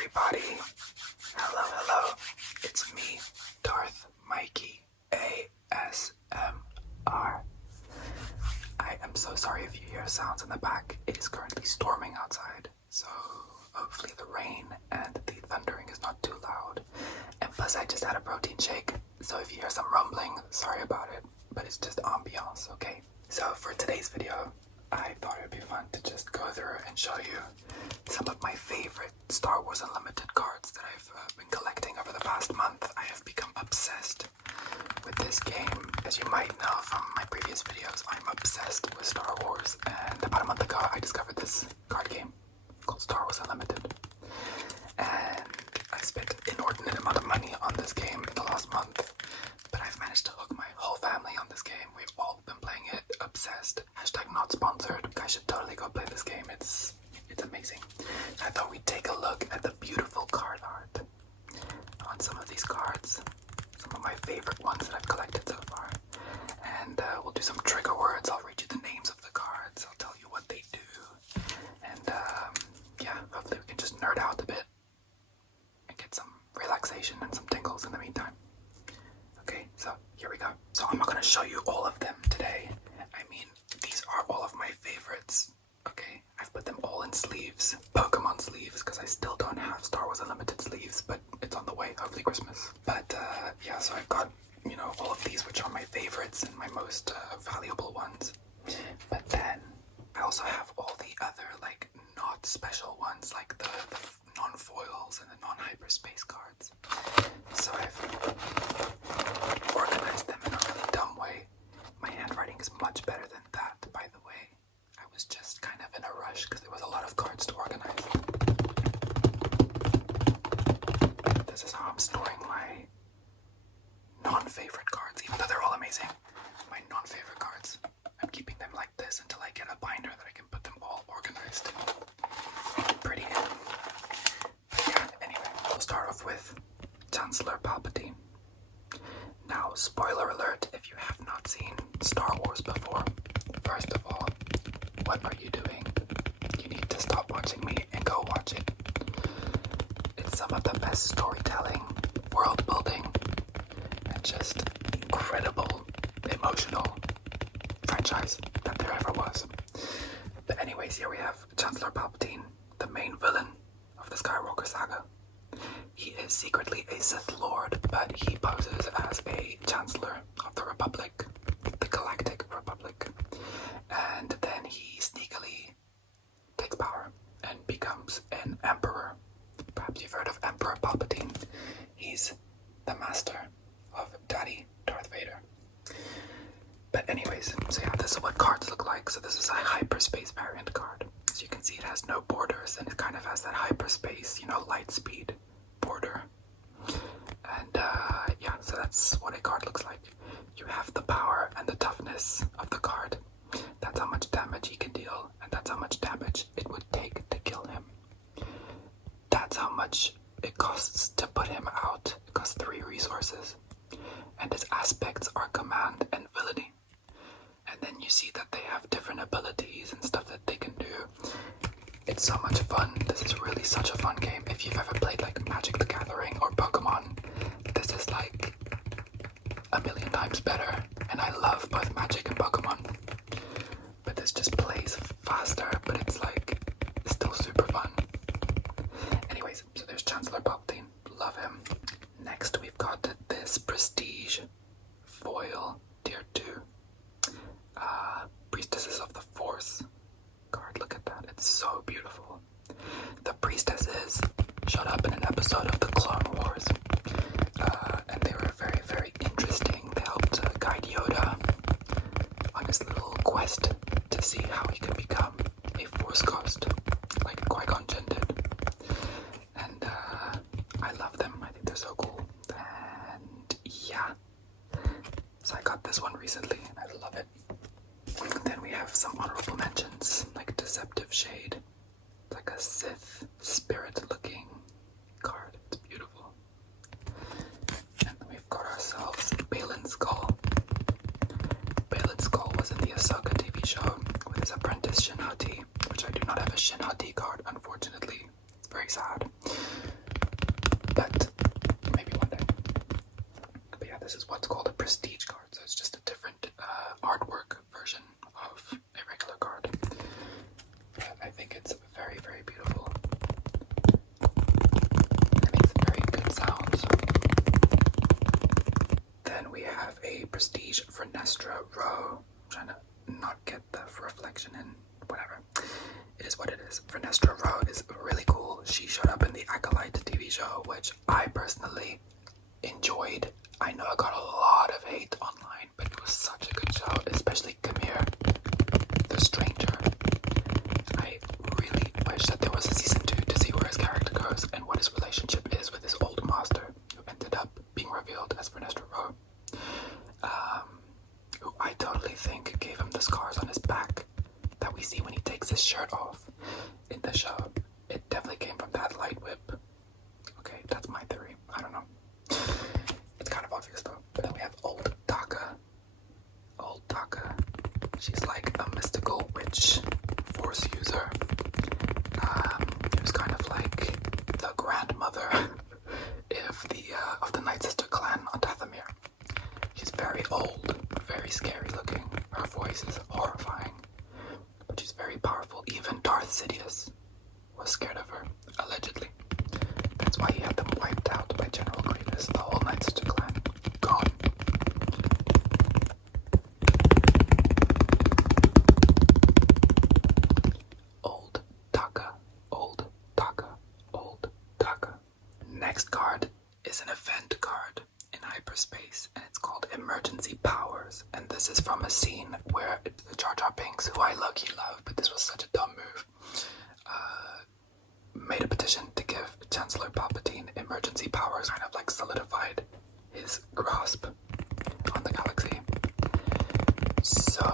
everybody. Hello, hello. It's me, Darth Mikey ASMR. I am so sorry if you hear sounds in the back. It is currently storming outside, so hopefully the rain and the thundering is not too loud. And plus I just had a protein shake, so if you hear some rumbling, sorry about it, but it's just ambiance, okay? So for today's video, I thought it would be fun to just go through and show you some of my favorite Star Wars Unlimited cards that I've been collecting over the past month. I have become obsessed with this game. As you might know from my previous videos, I'm obsessed with Star Wars, and about a month ago I discovered this card game called Star Wars Unlimited. And I spent an inordinate amount of money on this game in the last month, but I've managed to hook my whole family on this game. We've all been playing it, obsessed. Hashtag not sponsored. You guys should totally go play this game. It's amazing. So I thought we'd take a look at the beautiful card art on some of these cards. Some of my favorite ones that I've collected so far. And we'll do some trigger words. I'll read you the names of the cards. I'll tell you what they do. And yeah, hopefully we can just nerd out a bit and get some relaxation and some tingles in the meantime. Okay, so here we go. So I'm not going to show you all of them today. I mean, these are all of my favorites. Okay, I've put them all in sleeves, Pokemon sleeves, because I still don't have Star Wars Unlimited sleeves, but it's on the way, hopefully Christmas. But yeah, so I've got, you know, all of these, which are my favorites and my most valuable ones. But then I also have all the other, like, not special ones, like the non-foils and the non-hyperspace cards. So I've organized them in a really dumb way. My handwriting is much better than that, by the way. I was just kind of in a rush because there was a lot of cards to organize. This is how I'm storing my non-favorite cards, even though they're all amazing. My non-favorite cards, I'm keeping them like this until I get a binder that I can put them all organized. Pretty in. But yeah, anyway, we'll start off with Chancellor Palpatine. Now, spoiler alert, if you have not seen Star Wars before, first of all, what are you doing? You need to stop watching me and go watch it. It's some of the best storytelling, world building, and just incredible, emotional franchise that there ever was. But anyways, here we have Chancellor Palpatine, the main villain of the Skywalker saga. He is secretly a Sith Lord, but he poses as a Chancellor of the Republic, the Galactic Republic. And then he sneakily takes power and becomes an Emperor. Perhaps you've heard of Emperor Palpatine. He's the master of Daddy Darth Vader. But anyways, so yeah, this is what cards look like. So this is a hyperspace variant card. As you can see, it has no borders, and it kind of has that hyperspace, you know, light speed border. And yeah, so that's what a card looks like. You have the power and the toughness of the card. That's how much damage he can deal, and that's how much damage it would take to kill him. That's how much it costs to put him out. It costs 3 resources. And his aspects are command and villainy. And then you see that they have different abilities and stuff that they can do. It's so much fun. This is really such a fun game. If you've ever played like Magic the Gathering or Pokemon, this is like a million times better. And I love both Magic and Pokemon. But this just plays faster, but it's like still super fun. Anyways, so there's Chancellor Palpatine. Love him. Next we've got this Prestige foil tier 2. Priestesses of the Force card. Look at that. It's so beautiful. The priestesses showed up in an episode of the Clone Wars. And they were very, very interesting. They helped guide Yoda on his little quest to see how he could become a Force ghost, like Qui-Gon Jinn did. And I love them. I think they're so cool. And yeah. So I got but maybe one day. But yeah, this is what's called a prestige card, so it's just a different artwork version of a regular card. But I think it's very, very beautiful. It makes very good sounds. Then we have a prestige Vernestra Row. I'm trying to not get the reflection in, whatever. It is what it is. Vernestra Row is really cool. She showed up in the Acolyte TV show, which I personally enjoyed. I know I got a lot of hate online, but it was such a good show, especially Kamir, the stranger. I really wish that there was a season 2 to see where his character goes and what his relationship is with his old master, who ended up being revealed as Vernestra Row. Who I totally think gave him the scars on his back that we see when he takes his shirt off in the show. It definitely came from that light whip. Okay, that's my theory. I don't know. It's kind of obvious though. But then we have Old Taka. Old Taka. She's like a mystical witch force user. Who's kind of like the grandmother of the Night Sister clan on Dathomir. She's very old, very scary looking. Her voice is horrifying, but she's very powerful. Even Darth Sidious was scared of her, allegedly. That's why he had them wiped out by General Grievous. The whole Night Sister clan gone. Old Taka, Old Taka, Old Taka. Next card is an event card in hyperspace, and it's called Emergency Powers. And this is from a scene where Jar Jar Binks, who I low-key love, but this was such a dumb move, made a petition to give Chancellor Palpatine emergency powers, kind of like solidified his grasp on the galaxy. So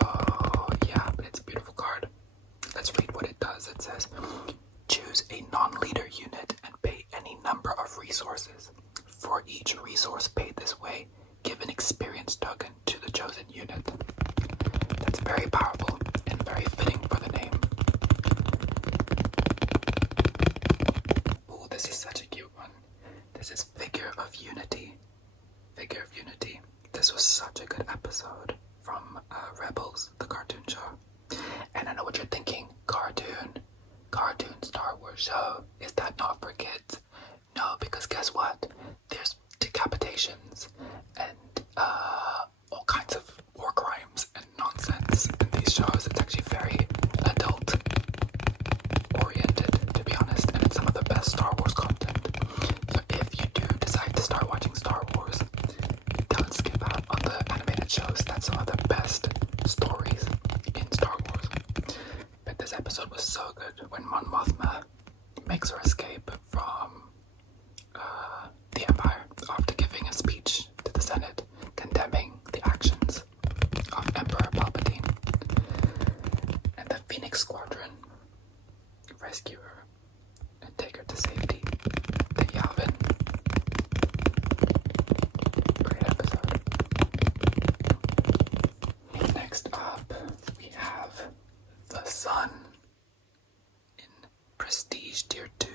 yeah, it's a beautiful card. Let's read what it does. It says, choose a non-leader unit and pay any number of resources. For each resource paid this way, give an experience token to the chosen unit. That's very powerful and very fitting for the name. Ooh, this is such a cute one. This is Figure of Unity. Figure of Unity. This was such a good episode from Rebels, the cartoon show. And I know what you're thinking. Cartoon Star Wars show. Is that not for kids? No, because guess what? There's decapitations and all kinds of war crimes and nonsense in these shows. It's actually very adult oriented, to be honest, and it's some of the best Star Wars content. So if you do decide to start watching Star Wars, don't skip out on the animated shows. That's some of the best stories in Star Wars. But this episode was so good when Mon Mothma makes her escape from the Empire after giving a speech to the Senate condemning the actions of Emperor Palpatine. And the Phoenix Squadron rescue her and take her to safety. The Yavin. Great episode. Next up, we have the Sun in Prestige Tier 2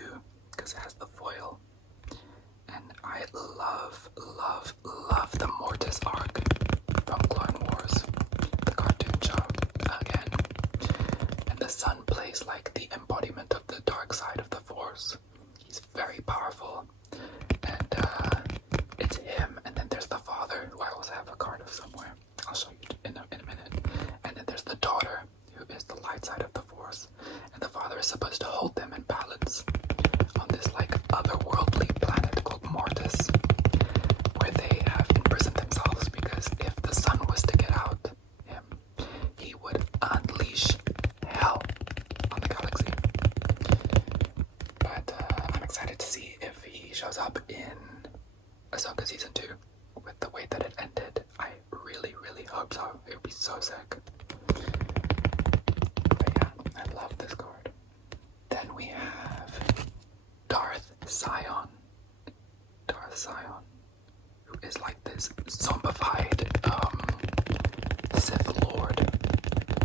because it has the foil. And I love the Mortis arc from Clone Wars, the cartoon show, again. And the Sun plays like the embodiment of the dark side of the Force. He's very powerful. And it's him, and then there's the father, who I also have a card of somewhere. I'll show you in a minute. And then there's the daughter, who is the light side of the Force. And the father is supposed to hold them in balance on this like otherworldly planet called Mortis, where they have imprisoned themselves because if the Sun was to get out him, he would unleash hell on the galaxy. But I'm excited to see if he shows up in Ahsoka Season 2 with the way that it ended. I really hope so. It would be so sick. But yeah, I love this card. Then we have Darth Sion. Darth Sion, who is like this zombified Sith Lord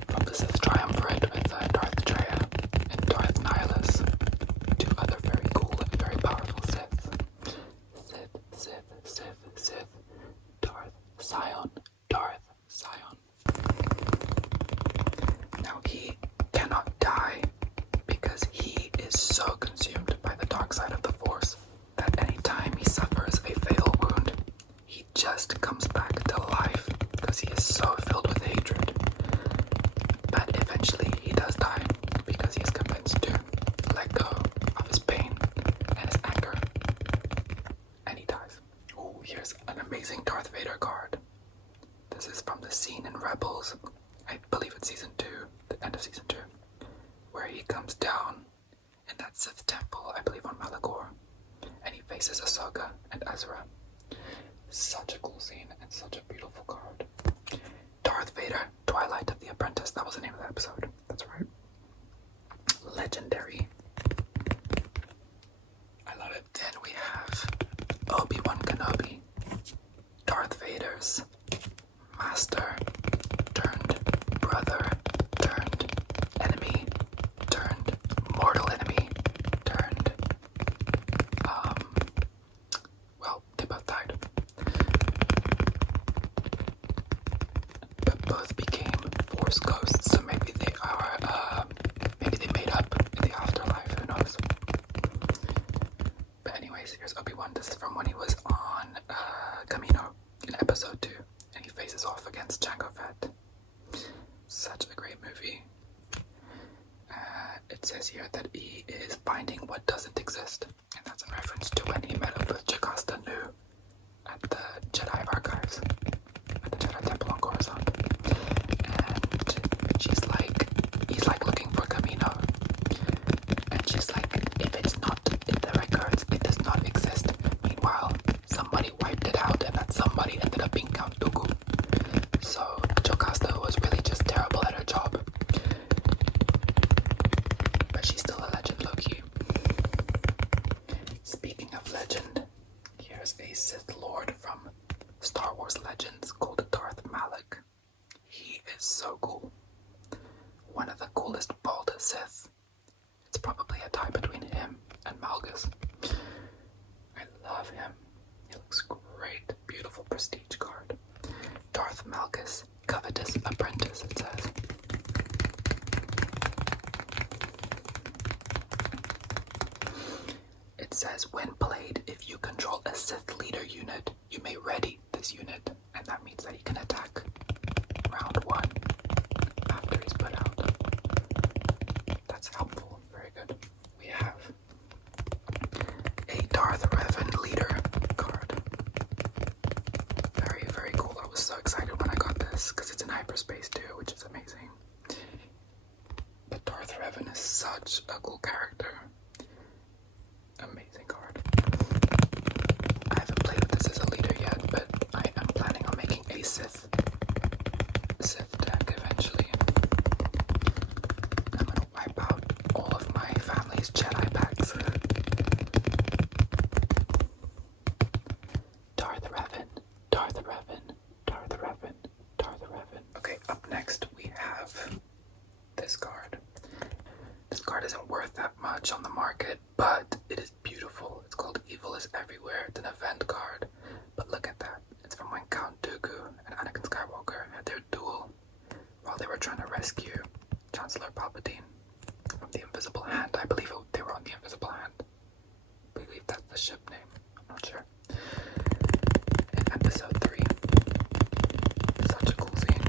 from the Sith Triumvirate with Darth Traya and Darth Nihilus, two other very cool and very powerful Sith. amazing Darth Vader card. This is from the scene in Rebels. I believe it's season 2, the end of season 2, where he comes down in that Sith temple, I believe on Malachor, and he faces Ahsoka and Ezra. Such a cool scene and such a beautiful card. Darth Vader, Twilight of the Apprentice. That was the name of the episode. That's right. Legendary. I love it. Then we have Obi-Wan Kenobi, Darth Vader's master turned brother turned enemy turned mortal enemy turned well, they both died, but both became Force ghosts, so maybe they are maybe they made up in the afterlife, who knows. But anyways, here's Obi-Wan. This is from when he was on Camino in episode 2, and he faces off against Jango Fett. Such a great movie. It says here that he is finding what doesn't exist, and that's in reference to when he met up with Jocasta Nu at the Jedi Archives, at the Jedi Temple on Coruscant. And he's like looking for Camino, and she's like, if it's not in the records, it does not exist. Meanwhile, somebody wiped it out, and that somebody ended up being Count Dooku. So Jocasta was really just terrible at her job, but she's still a legend, low-key. Speaking of legend, here's a Sith Lord from Star Wars Legends called Darth Malak. He is so cool. One of the coolest bald Sith. It's probably a tie between him and Malgus. I love him. He looks great. Beautiful prestige card. Darth Malgus, covetous apprentice, it says. It says, when played, if you control a Sith leader unit, you may ready this unit, and that means that he can attack round 1 after he's put out. That's helpful. Very good. We have a Darth Revan leader card. Very, very cool. I was so excited when I got this, because it's in hyperspace too, which is amazing. But Darth Revan is such a cool character. Amazing card. I haven't played with this as a leader yet, but I am planning on making a Sith deck eventually. I'm gonna wipe out all of my family's Jedi packs. Darth Revan, Darth Revan, Darth Revan, Darth Revan. Okay, up next we have this card. This card isn't worth that much on the market, but it is beautiful. It's called Evil is Everywhere. It's an event card. But look at that. It's from when Count Dooku and Anakin Skywalker had their duel while they were trying to rescue Chancellor Palpatine from the Invisible Hand. I believe they were on the Invisible Hand. I believe that's the ship name. I'm not sure. In episode 3. Such a cool scene.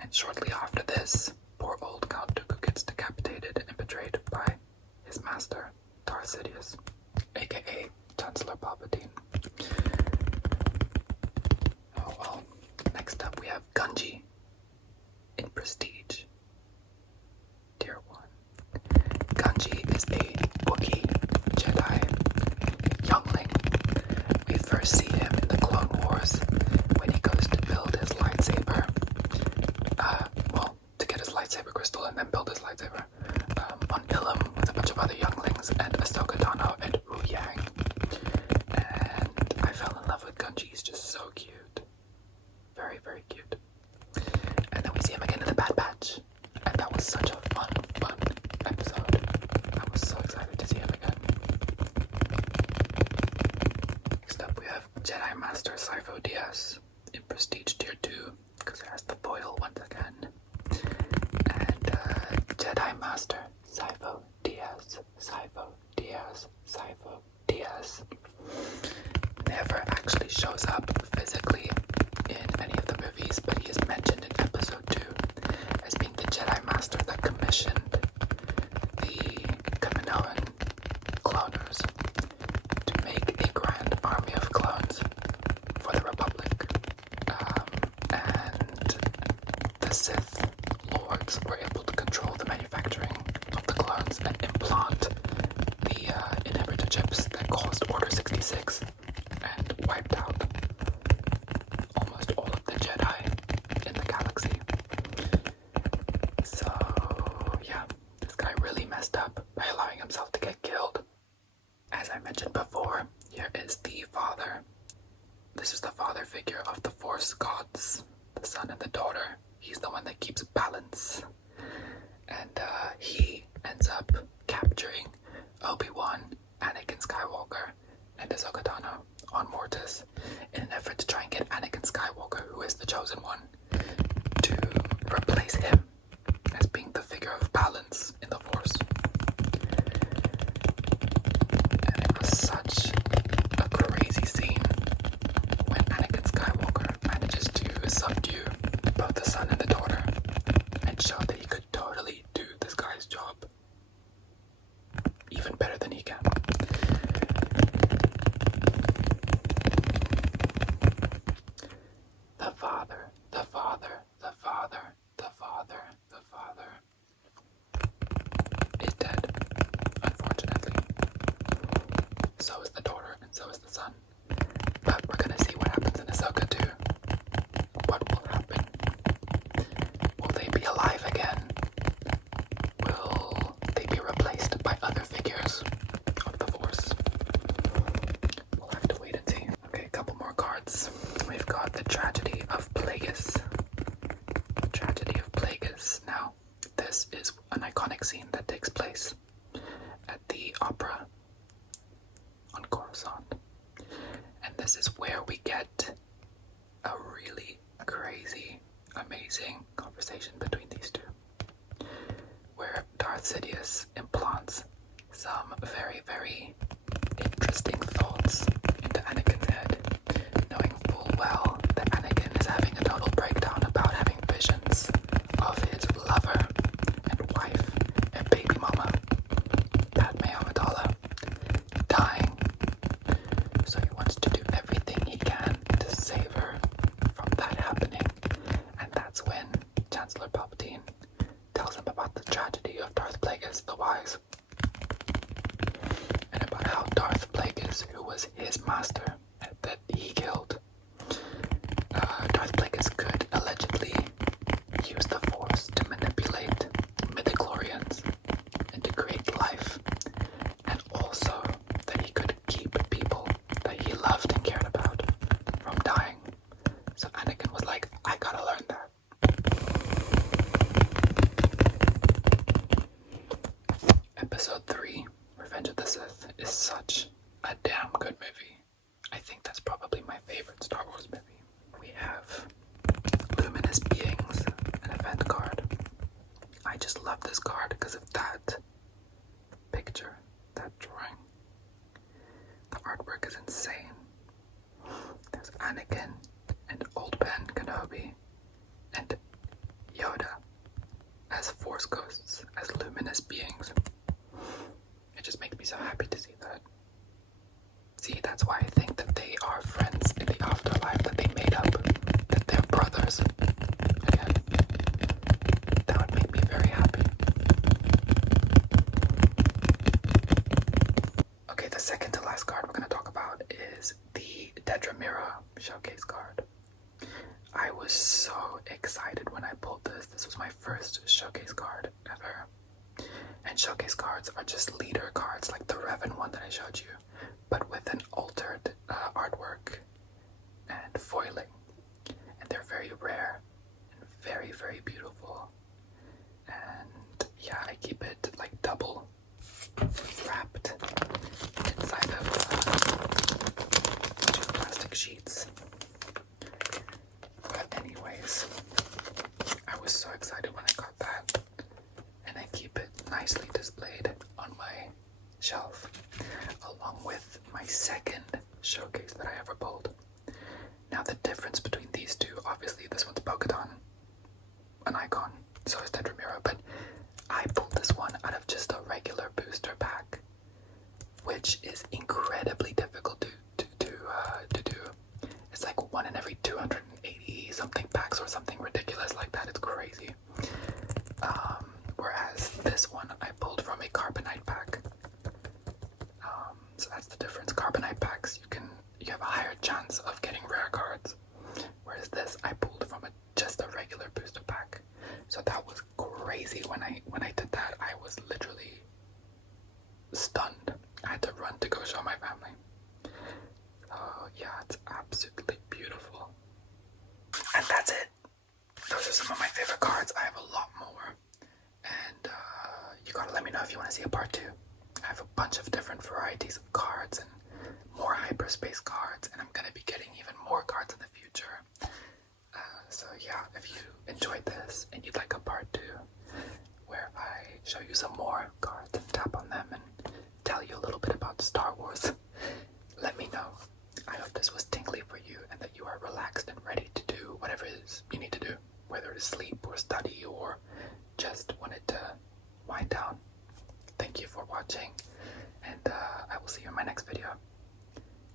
And shortly after this, poor old Count Dooku gets decapitated and betrayed by his master, Darth Sidious, aka Chancellor Palpatine. Oh well. Next up we have Gunji in Prestige, Tier 1. Gunji is a Wookiee Jedi youngling. We first see him in the Clone Wars when he goes to build his lightsaber. To get his lightsaber crystal and then build his lightsaber on Ilum with a bunch of other younglings and Ahsoka Tano and Wu Yang. And I fell in love with Gunji. He's just so cute. Very, very cute. And then we see him again in the Bad Batch. And that was such a fun episode. I was so excited to see him again. Next up we have Jedi Master Sifo Dyas in Prestige Tier 2, because it has the foil once again. And Jedi Master Sifo Dyas, Sifo Dyas, Sifo Dyas never actually shows up physically in any of the movies, but he is mentioned in episode 2 as being the Jedi Master that commissioned the Kaminoan cloners to make a grand army of clones for force that caused Order 66 and wiped out almost all of the Jedi in the galaxy. So, yeah, this guy really messed up by allowing himself to get killed. As I mentioned before, here is the father. This is the father figure of the Force gods, the son and the daughter. He's the one that keeps balance. And he ends up capturing Obi-Wan, Anakin Skywalker, and Ahsoka Tano on Mortis in an effort to try and get Anakin Skywalker, who is the chosen one, to replace him as being the figure of balance in the Force. And it was such a crazy scene when Anakin Skywalker manages to subdue both the son and the daughter and show that he could totally do this guy's job even better than he can. The father, the father, the father, the father, the father is dead, unfortunately. So is the daughter, and so is the son. But we're gonna see what happens in Ahsoka too. What will happen? Will they be alive again? Will they be replaced by other figures of the Force? We'll have to wait and see. Okay, a couple more cards. We've got the Tragedy of Plagueis. The Tragedy of Plagueis. Now, this is an iconic scene that takes place at the opera on Coruscant. And this is where we get a really crazy, amazing conversation between these two, where Darth Sidious implants some very, very interesting thoughts into Anakin's head, knowing full well that Anakin is having a total breakdown about having visions of his lover and wife and baby mama, Padme Amidala, dying. So he wants to do everything he can to save her from that happening. And that's when Chancellor Palpatine tells him about the tragedy of Darth Plagueis the Wise. And about how Darth Plagueis, who was his master that he killed, Darth Plagueis could allegedly use the Force to manipulate midichlorians and to create life. And also that he could keep people that he loved and cared about from dying. So Anakin was like, I gotta learn that. Episode 3, Revenge of the Sith, is such a damn good movie. I think that's probably my favorite Star Wars movie. We have Luminous Beings, an event card. I just love this card because of that picture, that drawing. The artwork is insane. There's Anakin and old Ben Kenobi and Yoda as Force ghosts, as luminous beings. It just makes me so happy to see that. See, that's why I think that they are friends in the afterlife, that they made up, that they're brothers. Again, that would make me very happy. Okay, the second to last card we're going to talk about is the Dedramira showcase card. I was so excited when I pulled this. This was my first showcase card ever. And showcase cards are just leader cards like the Revan one that I showed you, but with an altered artwork and foiling. And they're very rare and very, very beautiful. And yeah, I keep it like double wrapped inside of 2 plastic sheets. But anyways, I was so excited when I got that, and I keep it nicely displayed on my shelf, along with my second showcase that I ever pulled. Now the difference between these two, obviously this one's Bo-Katan, an icon, so is Dedramira, but I pulled this one out of just a regular booster pack, which is incredibly difficult to do. It's like 1 in every 280 something packs or something ridiculous like that. It's crazy. Whereas this one I pulled from a carbonite pack. So that's the of difference. Carbonite packs, you have a higher chance of getting rare cards. Whereas this, I pulled from just a regular booster pack. So that was crazy. When I did that, I was literally stunned. I had to run to go show my family. Yeah, it's absolutely beautiful. And that's it. Those are some of my favorite cards. I have a lot more. And you gotta let me know if you want to see a part 2. I have a bunch of different varieties of cards and more hyperspace cards. And I'm gonna be getting even more cards in the future. So yeah, if you enjoyed this and you'd like a part 2 where I show you some more cards and tap on them and tell you a little bit about Star Wars, let me know. I hope this was tingly for you and that you are relaxed and ready to do whatever it is you need to do, whether it is sleep or study or just wanted to wind down. Thank you for watching, and I will see you in my next video.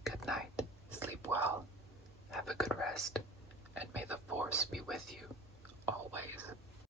Good night, sleep well, have a good rest, and may the Force be with you always.